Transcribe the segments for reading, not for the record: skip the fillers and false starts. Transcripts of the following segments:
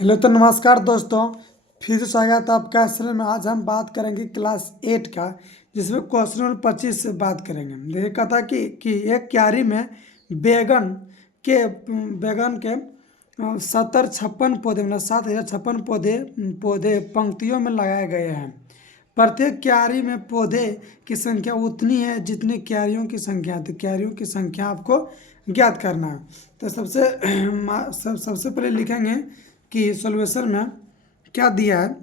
Hello तो नमस्कार दोस्तों। फिर से स्वागत है आपका श्रेणी में। आज हम बात करेंगे क्लास 8 का, जिसमें क्वेश्चन नंबर 25 से बात करेंगे। देखिए कथा कि एक क्यारी में बैगन बैगन के 70-56 पौधे मतलब 7056 पौधे पौधे पंक्तियों में लगाए गए हैं। प्रत्येक क्यारी में पौधे की संख्या उतनी है जितनी क्यारियों की संख्या है। तो क्यारियों की संख्या आपको ज्ञात करना है। तो सबसे पहले लिखेंगे कि सॉल्यूशन में क्या दिया है।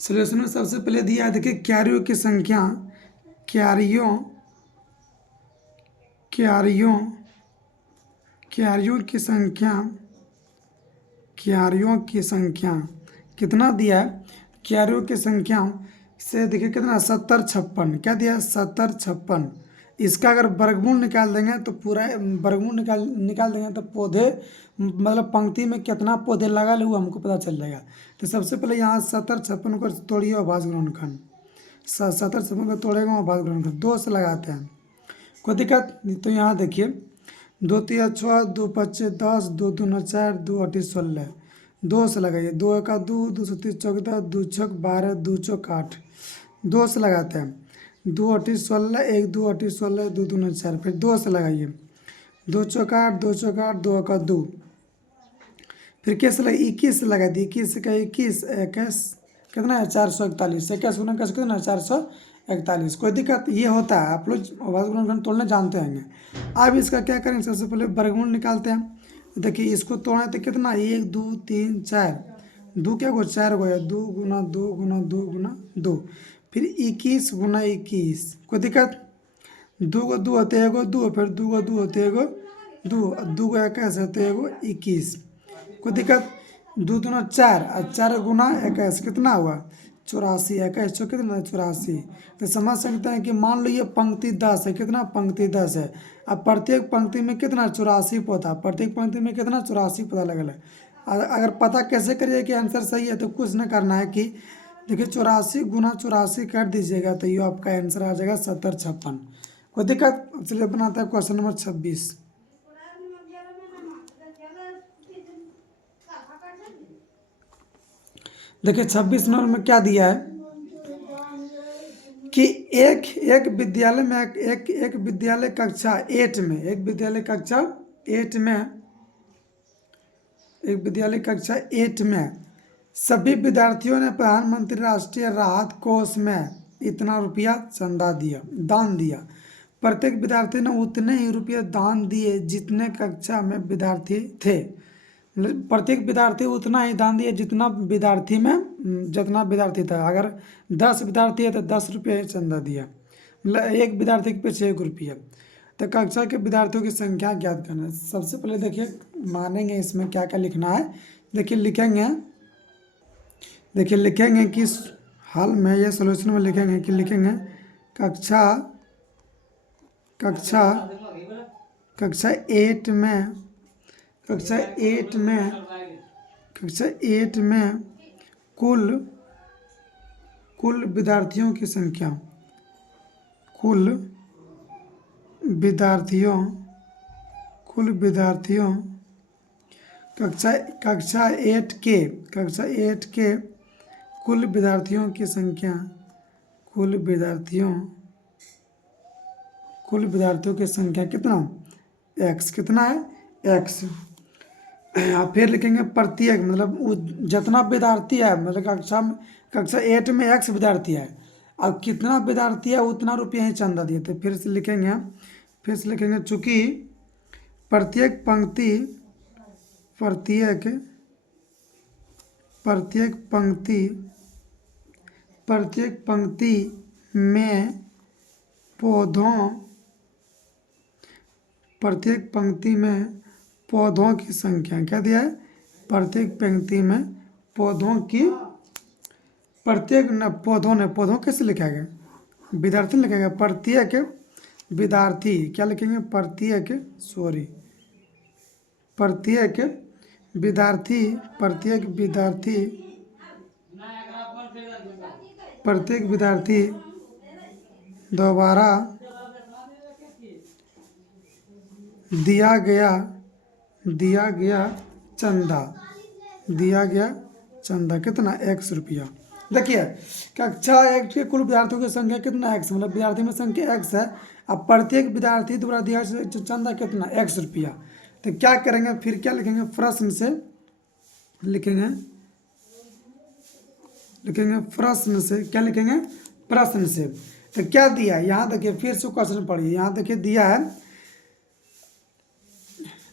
सॉल्यूशन में सबसे पहले दिया है, देखिए क्यारियों की संख्या, क्यारियों क्यारियों क्यारियों की संख्या क्यारियों की संख्या कितना दिया है। क्यारियों की संख्या से देखिए कितना 70-56 क्या दिया है 70-56। इसका अगर वर्गमूल निकाल देंगे तो पूरा वर्गमूल निकाल देंगे तो पौधे मतलब पंक्ति में कितना पौधे लगा ले वो हमको पता चल जाएगा। तो सबसे पहले यहाँ 70-56 को तोड़िए और भाग गुणनखंड, 70-56 को तोड़ेगा और भाग गुणनखंड 2 से लगाते हैं, कोई दिक्कत नहीं। तो यहाँ देखिए 2 3 6 2 5 10 2 2 4 2 8 16 2 से लगाइए, 2 1 2 2 3 14 2 6 12 2 4 8 2 से लगाते हैं, 2 8 16 1 2 8 16 2 2 4 फिर 2 से लगाइए, 2 4 8 2 4 8 2 1 2 फिर कैसे लगे 21 से लगा दी, 21 का 21 21 कितना है 441, 21 गुना कैसे कितना 441। कोई दिक्कत ये होता है, आप लोग वर्गमूल तोड़ने जानते होंगे। अब इसका क्या करेंगे, सबसे पहले वर्गमूल निकालते हैं। देखिए इसको तोड़ना तो कितना 1 2 3 4 2 क्या को 4 गो है 2 गुना 2 गुना 2 गुना 2 फिर 21 गुना 21। कोई दिक्कत 2 को 2 होते एगो 2 फिर 2 को 2 होते एगो 2 2 को 21 होते एगो 21। कोई दिक्कत 2 दूना 4 और 4 गुना 21 कितना हुआ 84, 21 चौ कितना 84। तो समझ सकते हैं कि मान लो ये पंक्ति 10 है, कितना पंक्ति 10 है। अब प्रत्येक पंक्ति में कितना 84 पौधा, प्रत्येक पंक्ति में कितना 84 पौधा लगल है। अगर पता कैसे करिए कि आंसर सही है तो कुछ न करना है कि देखिए 84 गुना 84 कर दीजिएगा तो ये आपका आंसर आ जाएगा 70-56। कोई दिक्कत। चलिए बनाते हैं क्वेश्चन नंबर 26। देखिए 26 नंबर में क्या दिया है कि एक एक विद्यालय में एक विद्यालय कक्षा 8 में एक विद्यालय कक्षा 8 में एक विद्यालय कक्षा 8 में सभी विद्यार्थियों ने प्रधानमंत्री राष्ट्रीय राहत कोष में इतना रुपया चंदा दिया, दान दिया। प्रत्येक विद्यार्थी ने उतने ही रुपये दान दिए जितने कक्षा में विद्यार्थी थे। मतलब प्रत्येक विद्यार्थी उतना ही दान दिया जितना विद्यार्थी में जितना विद्यार्थी था। अगर 10 विद्यार्थी है तो 10 रुपये ही चंदा दिया, मतलब एक विद्यार्थी के पीछे 1 रुपया। तो कक्षा के विद्यार्थियों की संख्या ज्ञात करना है। सबसे पहले देखिए मानेंगे इसमें क्या क्या लिखना है। देखिए लिखेंगे कि हल में ये सॉल्यूशन में लिखेंगे कक्षा कक्षा कक्षा 8 में कक्षा 8 में कक्षा 8 में कुल कुल विद्यार्थियों की संख्या कुल विद्यार्थियों कक्षा 8 के कुल विद्यार्थियों की संख्या कुल विद्यार्थियों की संख्या कितना x कितना है x। फिर लिखेंगे प्रत्येक मतलब जितना विद्यार्थी है, मतलब कक्षा 8 में x विद्यार्थी है, अब कितना विद्यार्थी है उतना रुपये ही चंदा दिए। तो फिर से लिखेंगे चूँकि प्रत्येक पंक्ति में पौधों की संख्या क्या दिया है। प्रत्येक पंक्ति में पौधों कैसे लिखा गया, विद्यार्थी लिखेंगे प्रत्येक विद्यार्थी क्या लिखेंगे प्रत्येक विद्यार्थी द्वारा दिया गया चंदा दिया गया चंदा कितना 100 रुपया। देखिए कक्षा 1 के कुल विद्यार्थियों की संख्या कितना x, मतलब विद्यार्थी में संख्या x है। अब प्रत्येक विद्यार्थी द्वारा दिया चंदा कितना 100 रुपया। तो क्या करेंगे फिर, क्या लिखेंगे प्रश्न से, लिखेंगे प्रश्न से, क्या लिखेंगे प्रश्न से। तो क्या दिया है यहाँ देखिए, फिर से क्वेश्चन पढ़िए। यहाँ देखिए दिया है,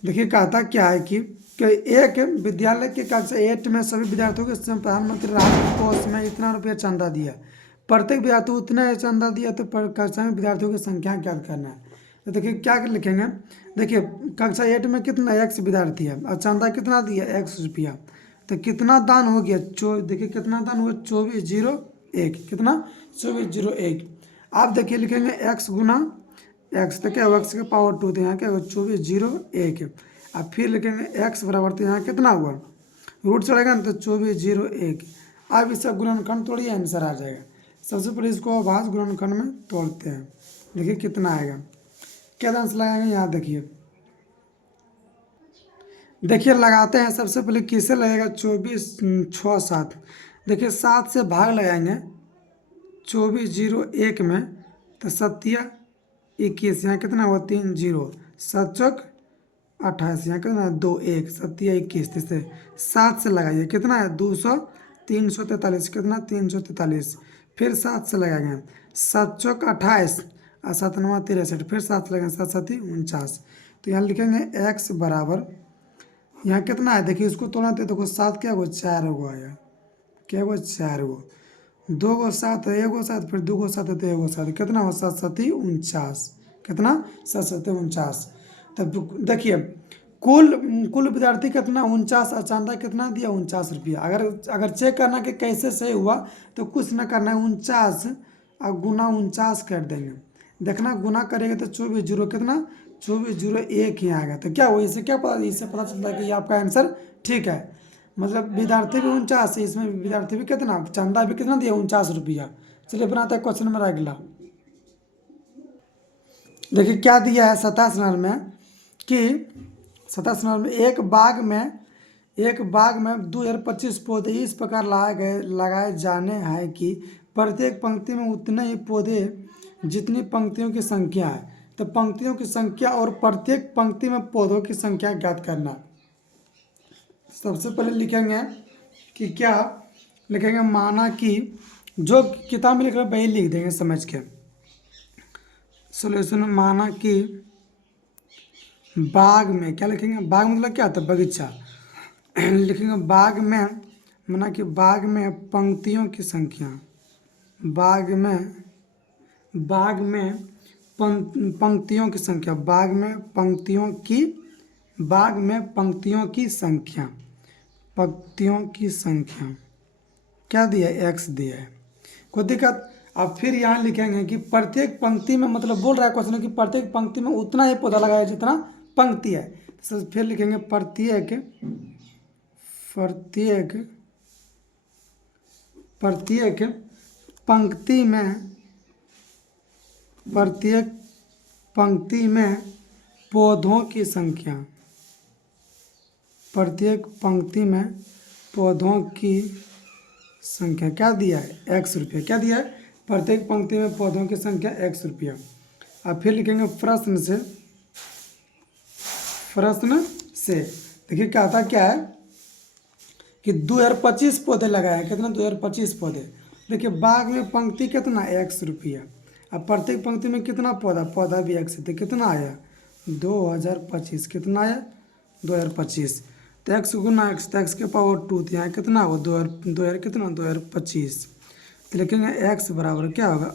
देखिए कहता क्या है कि एक विद्यालय के कक्षा 8 में सभी विद्यार्थियों के प्रधानमंत्री राहत कोष में इतना रुपया चंदा दिया, प्रत्येक विद्यार्थी उतना चंदा दिया, तो कक्षा में विद्यार्थियों की संख्या ज्ञात करना है। तो देखिए क्या लिखेंगे, देखिए कक्षा 8 में कितना x विद्यार्थी है और चंदा कितना दिया 100 रुपया। तो कितना दान हो गया, देखिए कितना दान हुआ 2401, कितना 2401। आप देखिए लिखेंगे x गुना x, तो क्या x के पावर 2, तो यहाँ क्या होगा 2401। अब फिर लिखेंगे x बराबर, तो यहाँ कितना हुआ रूट चढ़ेगा ना, तो 2401। अब इसका गुणनखंड तोड़िए आंसर आ जाएगा। सबसे पहले इसको अभाज्य गुणनखंड में तोड़ते हैं, देखिए कितना आएगा, क्या आंसर लगाएंगे। यहाँ देखिए लगाते हैं। सबसे पहले किससे लगेगा 24 6 7, देखिए 7 से भाग लगाएंगे 2401 में, तो 7 21, यहाँ कितना हुआ 3 0, 7 चौक 28, यहाँ कितना 2 1, 7 21, जैसे 7 से लगाइए कितना है 200, 343, कितना 343। फिर 7 से लगाएंगे 7 चौक 28 और 7 9 63, फिर 7 से लगाएंगे 7 7 49। तो यहाँ लिखेंगे x बराबर, यहाँ कितना है देखिए, इसको तोड़ना तो देखो 7 क्या हुआ 4 गो आया, क्या हुआ 4 गो, 2 गो 7 है, 1 गो 7, फिर 2 गो 7 है तो 1 गो 7, कितना हुआ 7 7 49, कितना 7 7 49। तब देखिए कुल विद्यार्थी कितना 49 और चंदा कितना दिया 49 रुपया। अगर चेक करना कि कैसे सही हुआ, तो कुछ ना करना है 49 और गुना 49 कर देंगे, देखना गुना करेंगे तो 24 0 कितना 2401 ही आएगा। तो क्या हुआ, इससे क्या पता, इससे पता चलता है कि आपका आंसर ठीक है, मतलब विद्यार्थी भी 49 है, इसमें विद्यार्थी भी कितना, चंदा भी कितना दिया 49 रुपया। चलिए बनाते हैं क्वेश्चन नंबर अगला। देखिए क्या दिया है 27 नंबर में कि 27 नंबर में एक बाग में 2025 पौधे इस प्रकार लगाए जाने हैं कि प्रत्येक पंक्ति में उतने ही पौधे जितनी पंक्तियों की संख्या है। तो पंक्तियों की संख्या और प्रत्येक पंक्ति में पौधों की संख्या ज्ञात करना। सबसे पहले लिखेंगे कि क्या लिखेंगे, माना कि जो किताब में लिख रहे हैं वही लिख देंगे समझ के। सॉल्यूशन माना कि बाग में, क्या लिखेंगे बाग मतलब क्या होता है बगीचा, लिखेंगे बाग में, माना कि बाग में पंक्तियों की संख्या, बाग में पंक्तियों की संख्या, बाग में पंक्तियों की संख्या, पंक्तियों की संख्या क्या दिया है x दिया है, कोई दिक्कत। अब फिर यहाँ लिखेंगे कि प्रत्येक पंक्ति में, मतलब बोल रहा है क्वेश्चन कि प्रत्येक पंक्ति में उतना ही पौधा लगाया जितना पंक्ति है। तो फिर लिखेंगे प्रत्येक पंक्ति में पौधों की संख्या, प्रत्येक पंक्ति में पौधों की संख्या क्या दिया है 100 रुपया, क्या दिया है प्रत्येक पंक्ति में पौधों की संख्या 100 रुपया। अब फिर लिखेंगे प्रश्न से देखिए कहता क्या है कि 2025 पौधे लगाए हैं, कितना 2025 पौधे। देखिए बाग में पंक्ति कितना 100 रुपया, अब प्रत्येक पंक्ति में कितना पौधा भी 100, तो कितना आया 2025, कितना आया 2025। तो x गुना x, तो x के पावर 2, तो यहाँ कितना होगा 2000 कितना 2025। तो लिखेंगे x बराबर क्या होगा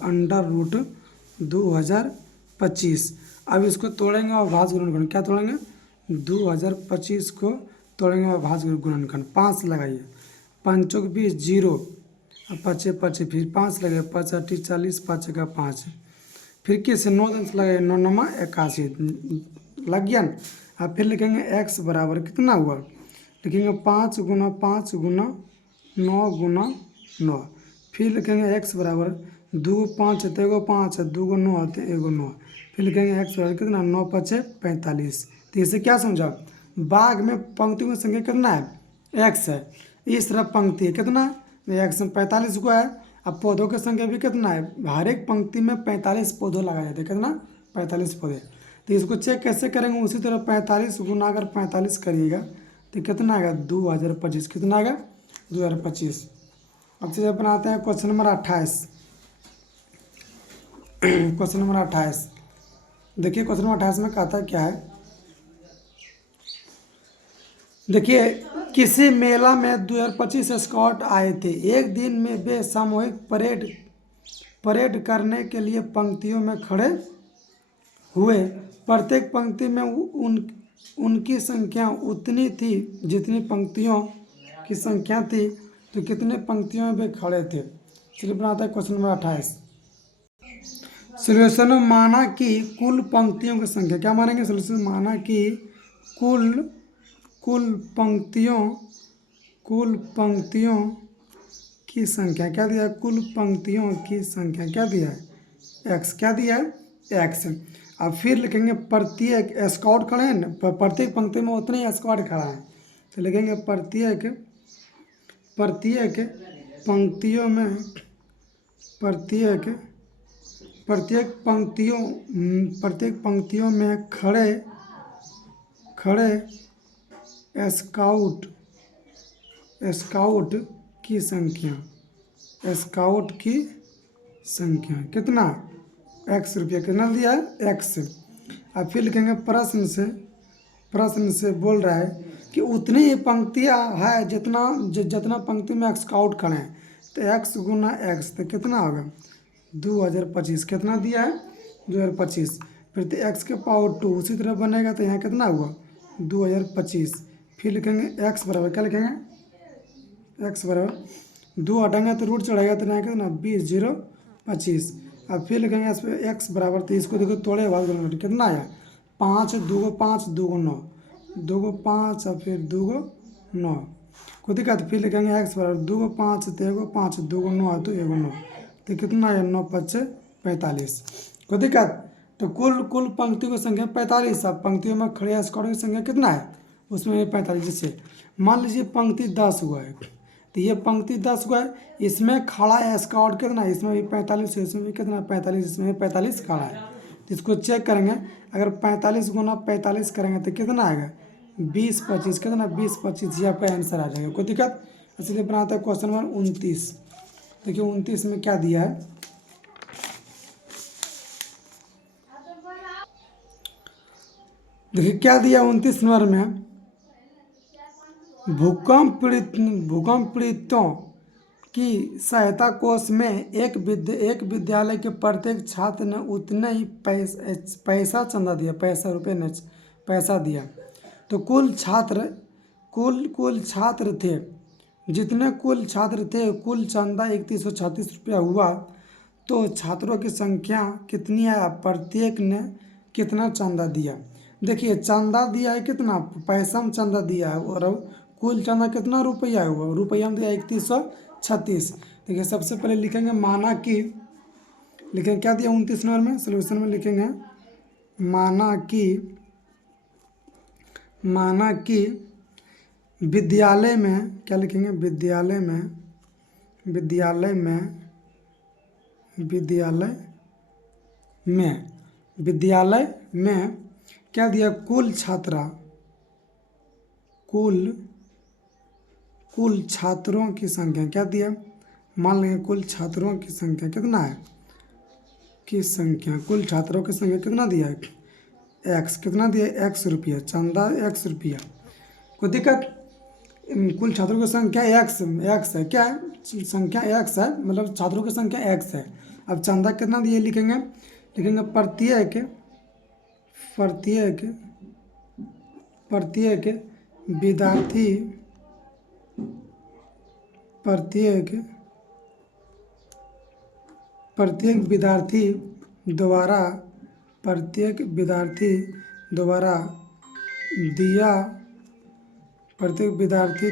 √2025। अब इसको तोड़ेंगे और भाज्य गुणनखंड, क्या तोड़ेंगे 2025 को तोड़ेंगे और भाज्य गुणनखंड 5 लगाइए, 5 चौक 20 0, 5 5 फिर 5 लगे 5 8 40, 5 का 5, फिर किससे 9 अंश लगे 9 9 81 लग गया ना। अब फिर लिखेंगे x बराबर कितना हुआ, लिखेंगे 5 गुना 5 गुना 9 गुना 9, फिर लिखेंगे x बराबर 2 5 है तो 1 5 है, 2 9 है तो 1 9, फिर लिखेंगे x बराबर कितना 9 5 45। तो इसे क्या समझा बाघ में पंक्तियों की संख्या कितना है, एक्स है। इस तरफ पंक्ति है कितना, एक्स में 45 को है। अब पौधों की संख्या भी कितना है, हर एक पंक्ति में 45 पौधे लगाए जाते हैं, कितना 45 पौधे। तो इसको चेक कैसे करेंगे, उसी तरह 45 गुना अगर 45 करिएगा तो कितना आएगा 2025, कितना आएगा 2025। अब चलिए बनाते हैं क्वेश्चन नंबर 28। क्वेश्चन नंबर 28 देखिए, क्वेश्चन नंबर 28 में कहता क्या है, देखिए किसी मेला में 2025 स्कॉट आए थे। एक दिन में वे सामूहिक परेड करने के लिए पंक्तियों में खड़े हुए। प्रत्येक पंक्ति में उनकी संख्या उतनी थी जितनी पंक्तियों की संख्या थी। तो कितने पंक्तियों में वे खड़े थे। चलिए बनाते हैं क्वेश्चन नंबर 28। सोल्यूशन में माना कि कुल पंक्तियों की संख्या, क्या मानेंगे सोल्यूशन, माना कि कुल पंक्तियों की संख्या, क्या दिया है, कुल पंक्तियों की संख्या क्या दिया है, एक्स, क्या दिया है एक्स। अब फिर लिखेंगे प्रत्येक स्क्वाड खड़े हैं ना, प्रत्येक पंक्ति में उतने ही स्क्वाड खड़ा है। तो लिखेंगे प्रत्येक पंक्तियों में प्रत्येक पंक्तियों में खड़े स्काउट की संख्या कितना, एक्स रुपया, कितना दिया है एक्स। अब फिर लिखेंगे प्रश्न से बोल रहा है कि उतनी ही पंक्तियाँ है जितना पंक्ति में स्काउट खड़े हैं। तो एक्स गुना एक्स तो कितना होगा 2025, कितना दिया है 2025। फिर तो एक्स के पावर 2 उसी तरह बनेगा, तो यहाँ कितना हुआ 2025। फिर लिखेंगे एक्स बराबर, क्या लिखेंगे एक्स बराबर 2 हटाएंगे तो रूट चढ़ेगा, तो यहाँ कितना 20 0 25। अब फिर लिखेंगे इस पर एक्स बराबर, तो इसको देखो तोड़े बाद कितना आया 5 2 5 2 9 2 5 और फिर 2 9 को दिक्कत। फिर लिखेंगे एक्स बराबर 2 5 तो 1 5 2 9 तो 1 9, तो कितना है 9 5 45 को दिक्कत। तो कुल पंक्तियों की संख्या 45। अब पंक्तियों में खड़े स्क्वाड की संख्या कितना है, उसमें 45। जैसे मान लीजिए पंक्ति 10 हुआ है, तो ये पंक्ति 10 हुआ है, इसमें खड़ा है स्क्वाड कितना, इसमें भी 45 है, इसमें भी कितना 45, इसमें भी 45 खड़ा है। तो इसको चेक करेंगे, अगर 45 गुना 45 करेंगे तो कितना आएगा 20 25, कितना 20 25, यहाँ पे आंसर आ जाएगा, कोई दिक्कत। इसलिए बनाते हैं क्वेश्चन नंबर 29। देखिए 29 में क्या दिया है, देखिए क्या दिया 29 नंबर में, भूकंप पीड़ितों की सहायता कोष में एक विद्यालय के प्रत्येक छात्र ने उतने ही पैसा चंदा दिया, पैसा रुपये ने पैसा दिया। तो कुल छात्र थे, जितने कुल छात्र थे कुल चंदा 3136 रुपया हुआ। तो छात्रों की संख्या कितनी है, प्रत्येक ने कितना चंदा दिया। देखिए चंदा दिया है कितना, पैसा में चंदा दिया है, और कुल चंदा कितना रुपया हुआ, रुपया में दिया 3136। देखिए सबसे पहले लिखेंगे माना कि, लिखेंगे क्या दिया 29 नंबर में, सोल्यूशन में लिखेंगे माना कि विद्यालय में, क्या लिखेंगे विद्यालय में क्या दिया, कुल छात्रों की संख्या क्या दिया, मान लेंगे कुल छात्रों की संख्या कितना है, कुल छात्रों की संख्या कितना दिया है एक्स, कितना दिया एक्स रुपया, चंदा एक्स रुपया। कोई दिक्कत, कुल छात्रों की संख्या एक्स है, क्या है संख्या एक्स है, मतलब छात्रों की संख्या एक्स है। अब चंदा कितना दिया लिखेंगे प्रत्येक विद्यार्थी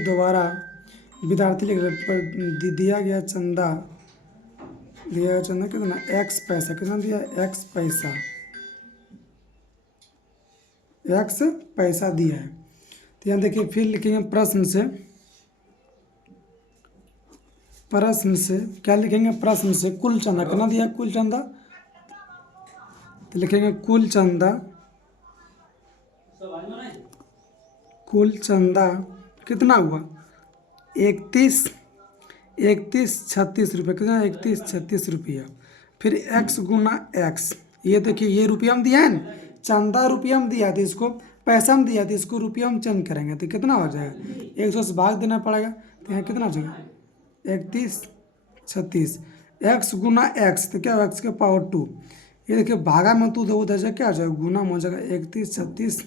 द्वारा दिया गया चंदा कितना एक्स पैसा, कितना दिया एक्स पैसा दिया है। तो यहाँ देखिए फिर लिखेंगे प्रश्न से, प्रश्न से क्या लिखेंगे, प्रश्न से कुल चंदा कितना दिया, कुल चंदा, तो लिखेंगे कुल चंदा, कुल चंदा कितना हुआ 31 36 रुपये, कितना 31 36 रुपया। फिर x गुना x, ये देखिए ये रुपया में दिया है ना, चंदा रुपया में दिया तो इसको पैसा में दिया तो इसको रुपया में चेंज करेंगे तो कितना हो जाएगा, 100 से भाग देना पड़ेगा, तो यहाँ कितना हो जाएगा 31 36, x गुना x, तो क्या होगा x के पावर 2, ये देखिए भागा में तो उधर से क्या हो जाएगा गुना में हो जाएगा 31 36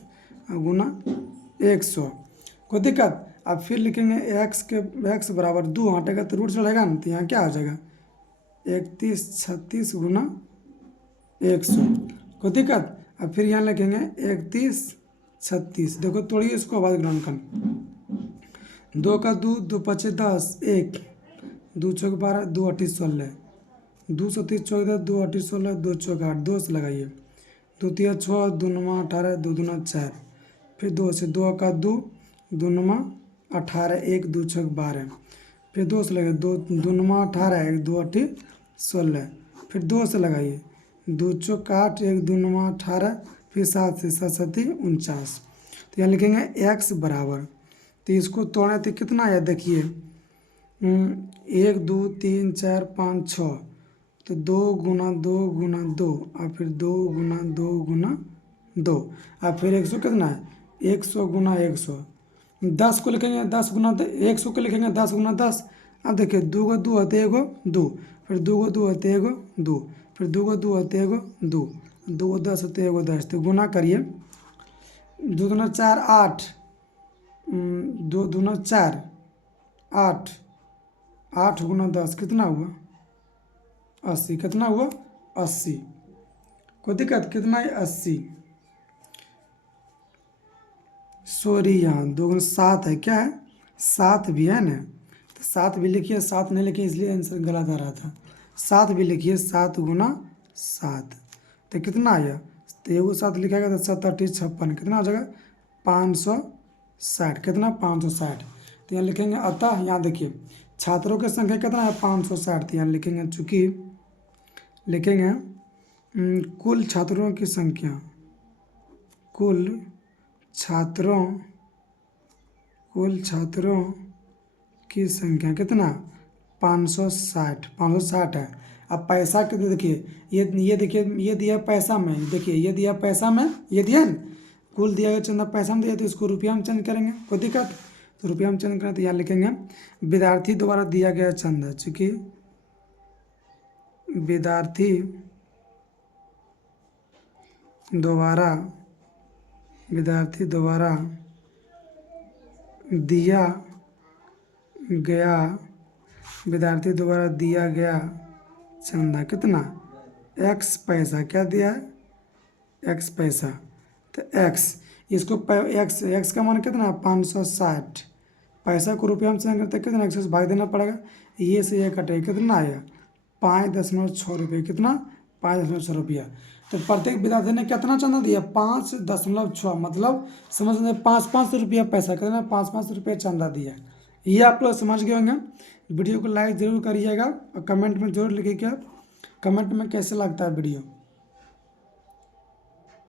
गुना 100, कोई दिक्कत। अब फिर लिखेंगे x बराबर 2 हटेगा तो रूट चढ़ेगा ना, तो यहाँ क्या हो जाएगा 31 36 गुना 100, कोई दिक्कत। अब फिर यहाँ लिखेंगे 31 36, देखो तोड़िए इसको आवाज ग्राउंड कर, 2 का 2 2 पचे 10 1 2 चौक 12 2 8 16 2 37 चौक 2 8 16 2 चौक 8, 2 से लगाइए, 2 3 6 2 9 18 2 दूना 4, फिर 2 से 2 का 2 2 9 18 1 2 छक 12, फिर 2 से लगाइए 2 2 9 18 1 2 8 16, फिर 2 से लगाइए 2 चौक 8 1 2 9 18, फिर 7 से 7 7 49, तो यहाँ लिखेंगे x बराबर, तो इसको तोड़े तो कितना आया देखिए 1 2 3 4 5 6, तो 2 गुना 2 गुना 2 और फिर 2 गुना 2 गुना 2, और फिर 100 कितना है 100 गुना 100, 10 को लिखेंगे 10 गुना 100 को लिखेंगे 10 गुना 10, अब देखिए 2 को 2 हते 1 2, फिर 2 को 2 हते 1 2, फिर 2 को 2 हते 1 2, 2 को 10 हते 1 10, तो गुना करिए 2 दूना 4 8, 2 दूना 4 8, 8 गुना 10 कितना हुआ 80, कितना हुआ 80, कोई दिक्कत, कितना है 80, सॉरी यहाँ 2 गुना 7 है, क्या है 7 भी है ना, तो 7 भी लिखिए, 7 नहीं लिखिए इसलिए आंसर गलत आ रहा था, 7 भी लिखिए 7 गुना 7, तो कितना आया, तो एगो 7 लिखेगा तो 7 8 56, कितना हो जाएगा 560, कितना 560, तो यहाँ लिखेंगे अतः, यहाँ देखिए छात्रों की संख्या कितना है 560, तो यहाँ लिखेंगे चूँकि लिखेंगे कुल छात्रों की संख्या, कुल छात्रों की संख्या कितना 560 है। अब पैसा कितने देखिए, ये देखिए ये दिया पैसा में, देखिए ये दिया पैसा में, ये दिया ना कुल दिया गया चंदा पैसा में दिया, तो इसको रुपया में चेंज करेंगे, कोई दिक्कत, तो रुपया में चेंज करें तो यहाँ लिखेंगे विद्यार्थी द्वारा दिया गया चंदा, चूँकि विद्यार्थी द्वारा दिया गया चंदा कितना x पैसा, क्या दिया है x पैसा, तो x इसको x का मान कितना है 560, पैसा को रुपया में चेंज करते कितना 100 से भाग देना पड़ेगा, ये से ये कटेगा कितना आया 5.6 रुपये, कितना 5.6 रुपया, तो प्रत्येक विद्यार्थी ने कितना चंदा दिया 5.6, मतलब समझ लें 5-5 रुपया पैसा, कितना 5-5 रुपया चंदा दिया, ये आप लोग समझ गए होंगे। वीडियो को लाइक ज़रूर करिएगा और कमेंट में ज़रूर लिखिएगा कमेंट में कैसे लगता है वीडियो।